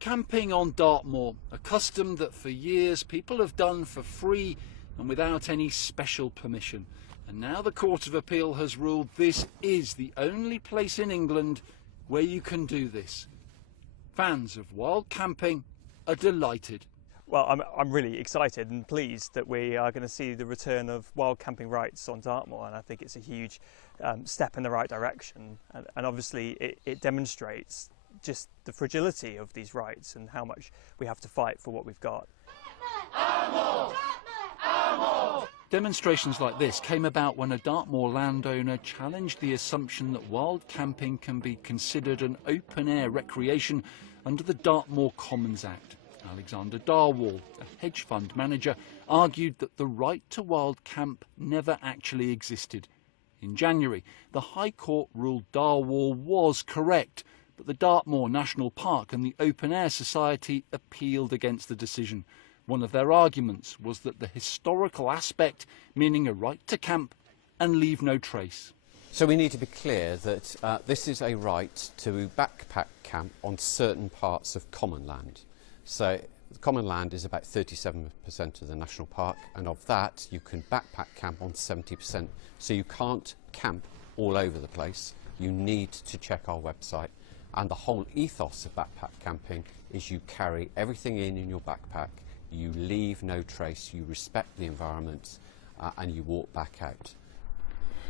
Camping on Dartmoor, a custom that for years people have done for free and without any special permission. And now the Court of Appeal has ruled this is the only place in England where you can do this. Fans of wild camping are delighted. Well, I'm really excited and pleased that we are going to see the return of wild camping rights on Dartmoor, and I think it's a huge step in the right direction. And obviously it demonstrates just the fragility of these rights and how much we have to fight for what we've got. Demonstrations like this came about when a Dartmoor landowner challenged the assumption that wild camping can be considered an open-air recreation under the Dartmoor Commons Act. Alexander Darwalls, a hedge fund manager, argued that the right to wild camp never actually existed. In January, the High Court ruled Darwalls was correct, but the Dartmoor National Park and the Open Air Society appealed against the decision. One of their arguments was that the historical aspect, meaning a right to camp and leave no trace. So we need to be clear that this is a right to backpack camp on certain parts of common land. So the common land is about 37% of the national park, and of that you can backpack camp on 70%. So you can't camp all over the place. You need to check our website. And the whole ethos of backpack camping is you carry everything in your backpack, you leave no trace, you respect the environment, and you walk back out.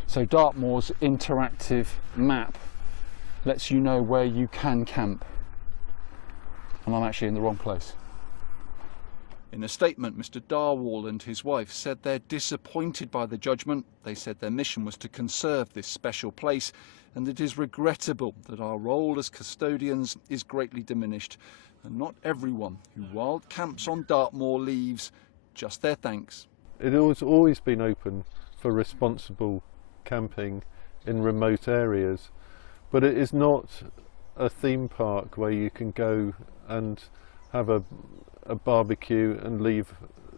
So Dartmoor's interactive map lets you know where you can camp. And I'm actually in the wrong place. In a statement, Mr. Darwalls and his wife said they're disappointed by the judgment. They said their mission was to conserve this special place, and it is regrettable that our role as custodians is greatly diminished, and not everyone who wild camps on Dartmoor leaves just their thanks. It has always been open for responsible camping in remote areas, but it is not a theme park where you can go and have a barbecue and leave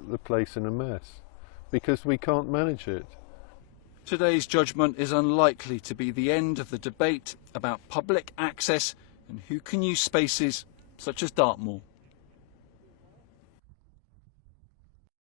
the place in a mess, because we can't manage it. Today's judgment is unlikely to be the end of the debate about public access and who can use spaces such as Dartmoor.